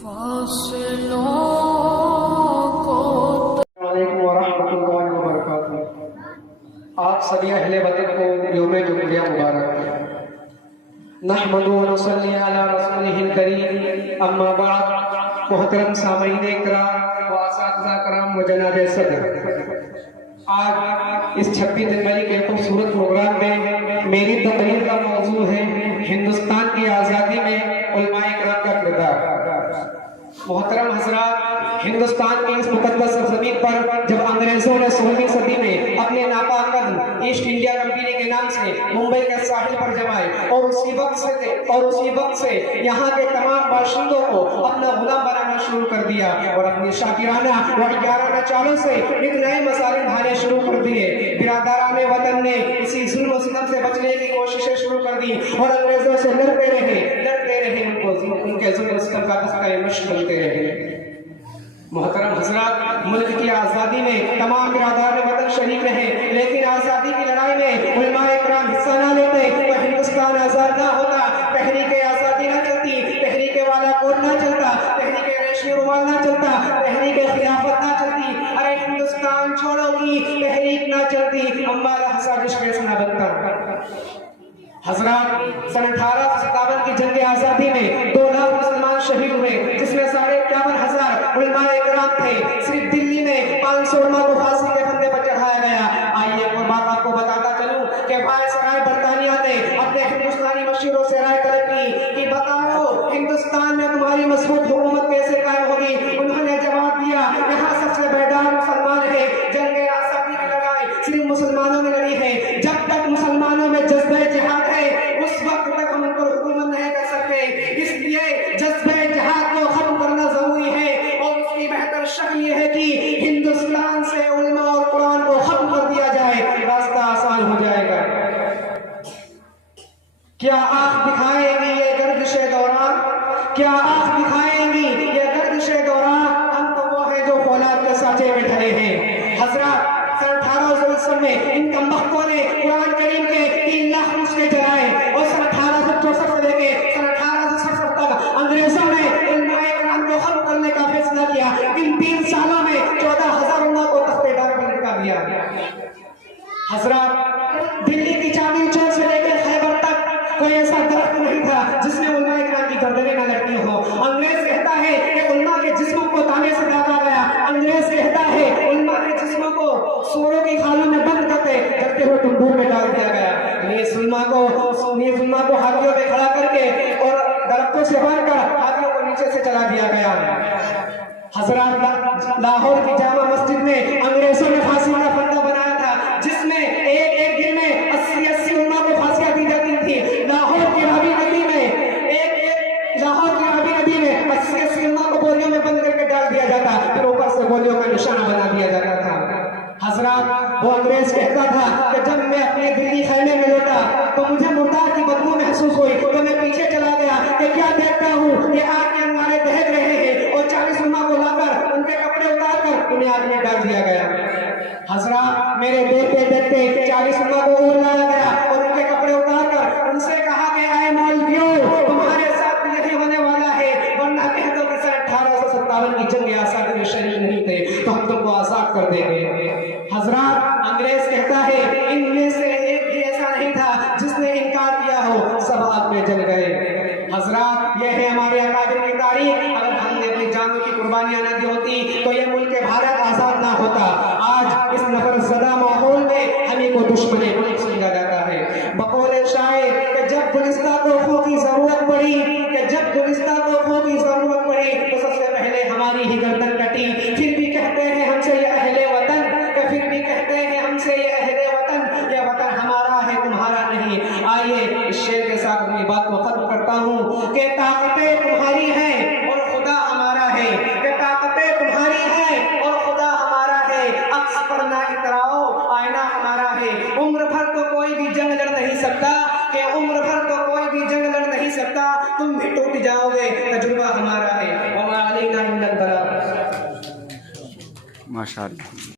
السلام ورحمۃ اللہ وبرکاتہ۔ آپ سبھی اہل وطن کو یوم جمہوریہ مبارک۔ نحمد و نصلی علی رسولہ الکریم، اما بعد۔ محترم سامعین اکرام و اساتذہ کرام و جناب صدر، آج اس 26 جنوری کے خوبصورت پروگرام میں میری تقریر کا موضوع ہے ہندوستان کی آزادی میں علماء اکرام کا کردار۔ محترم حضرات، ہندوستان کی اس مقدس سرزمین پر جب انگریزوں نے 16ویں صدی میں اپنے ناپاک قدم ایسٹ انڈیا کمپنی کے نام سے ممبئی کے ساحل پر جمائے اور اسی وقت سے یہاں کے تمام باشندوں کو اپنا غلام بنانا شروع کر دیا اور اپنی شاکرانہ و عیارانہ چالوں سے ایک نئے مسائل ڈھانے شروع کر دیے۔ برادران وطن نے اسی ظلم و ستم سے بچنے کی کوششیں شروع کر دی اور انگریزوں سے لڑتے رہے ان کے ظلم و ستم کا تذکرہ مشق کرتے رہے۔ محترم حضرات، ملک کی آزادی میں تمام برادران وطن شریک رہے، لیکن آزادی کی لڑائی میں علماء اکرام حصہ نہ لیتے تو ہندوستان آزاد نہ ہوتا، تحریک آزادی نہ چلتی، تحریک والا کوڈ نہ چلتا، تحریک ریشمی رومال نہ چلتا، تحریک خلافت نہ چلتی، ارے ہندوستان چھوڑو کی تحریک نہ چلتی، ہمارا حسادش کیسے نہ بنتا۔ حضرات، سن 1857 کی جنگ آزادی میں 2 لاکھ مسلمان شہید ہوئے، جس میں 51,500 علماء اکرام تھے۔ صرف دلی میں 500 علماء کو پھانسی کے پھندے پر چڑھایا گیا۔ آئیے ایک بات آپ کو بتاتا چلوں کہ وائسرائے برطانیہ نے اپنے ہندوستانی مشیروں سے رائے طلب کی کہ بتاؤ ہندوستان میں تمہاری مضبوط حکومت کیسے قائم ہوگی۔ انہوں نے جواب دیا، یہاں سب سے بیدار مسلمان ہے، جنگ آزادی کی لڑائی صرف مسلمانوں نے لڑی ہے، جب تک مسلمانوں میں جذبہ جہاد ہے اس وقت تک ہم ان پر حکومت نہیں کر سکتے۔ اس لیے جذبہ جہاد کو ختم کرنا ضروری ہے اور اس کی بہتر شکل یہ ہے کہ ہندوستان سے علماء اور قرآن کو ختم کر دیا جائے، راستہ آسان ہو جائے گا۔ کیا آنکھ دکھائیں گی یہ گردش دوران، کیا آنکھ دکھائیں گی یہ گردش دوران، ہم تو وہ ہیں جو فولاد کے سانچے میں ڈھلے ہیں۔ حضرات، سن 1860 میں ان کمبختوں نے قرآن کریم کے 3 لاکھ نسخے جلائے اور سن 1864 سے لے کے سن 1867 تک انگریزوں نے علماء اکرام کو ختم کرنے کا فیصلہ کیا۔ ان 3 سالوں میں 14,000 علماء کو تختے دار بنا دیا۔ حضرات، دلی کی چاندنی چوک سے لے کے خیبر تک کوئی ایسا درخت نہیں تھا جس میں علماء اکرام کی گردنیں نہ لگتی ہوں۔ انگریز کہتا ہے کہ علماء کے جسموں کو تانے سے داغا گیا، انگریز کہتا ہے علماء کے جسموں کو سوروں کی خالوں میں بند کرتے جلتے ہوئے تندور میں ڈال دیا گیا۔ نیز علماء کو ہاتھیوں پہ کھڑا کر کے اور درختوں سے باندھ کر ہاتھیوں کو نیچے سے چلا دیا گیا۔ حضرات، لاہور کی جامع مسجد میں انگریزوں نے پھانسی کا پھندا بنایا تھا جس میں ایک دن میں 80 علماء کو پھانسیاں دی جاتی تھی۔ لاہور کی رابعہ ندی میں 80 علماء کو گولیوں میں بند کر کے ڈال دیا جاتا، پھر اوپر سے گولیوں کا نشانہ بنا دیا جاتا تھا۔ حضرات، وہ انگریز کہتا تھا کہ جب میں اپنے دلی خیمے میں لوٹا تو مجھے مردار کی بدبو محسوس ہوئی تو میں پیچھے چلا گیا کہ کیا دیکھتا ہوں کہ آگ کے انگارے دہک رہے ہیں اور 40 علماء کو لا کر ان کے کپڑے اتار کر انہیں آگ میں ڈال دیا گیا۔ حضرات، میرے دیکھتے دیکھتے 40 علماء کو اور لایا گیا اور ان کے کپڑے اتار کر ان سے کہا کہ اے مولویوں، تمہارے ساتھ یہی ہونے والا ہے، ورنہ کہہ دو کہ سن 1857 کی جنگ آزادی میں شریک نہیں تھے تو ہم تم کو آزاد کر دیں گے۔ حضرات، انگریز کہتا ہے ان میں سے ایک بھی ایسا نہیں تھا جس نے انکار کیا ہو، سب آگ میں جل گئے۔ حضرات، یہ ہے ہمارے اکابر کی تاریخ۔ اگر ہم نے اپنی جانوں کی قربانیاں نہ دی ہوتی تو یہ ملک بھارت آزاد نہ ہوتا۔ آج اس نفرت زدہ ماحول میں ہمیں کو دشمن ملک سمجھا جاتا ہے۔ بقول شاعر کہ جب گلستہ توفوں کی ضرورت پڑی تو سب سے پہلے ہماری ہی گردن کٹی۔ پھر بھی کہتے ہیں ہم سے یہ اہل وطن، یہ وطن ہمارا ہے تمہارا نہیں۔ آئیے اس شعر کے ساتھ اپنی بات کو ختم کرتا ہوں کہ طاقتیں تمہاری ہیں اور خدا ہمارا ہے، کہ طاقتیں تمہاری ہیں اور خدا ہمارا ہے، عکس پر نہ اتراؤ، آئینہ ہمارا ہے۔ عمر بھر تو کوئی بھی جنگ لڑ نہیں سکتا، تم بھی ٹوٹ جاؤ گے، تجربہ ہمارا ہے۔ وما علینا الا البلاغ۔ ماشاءاللہ۔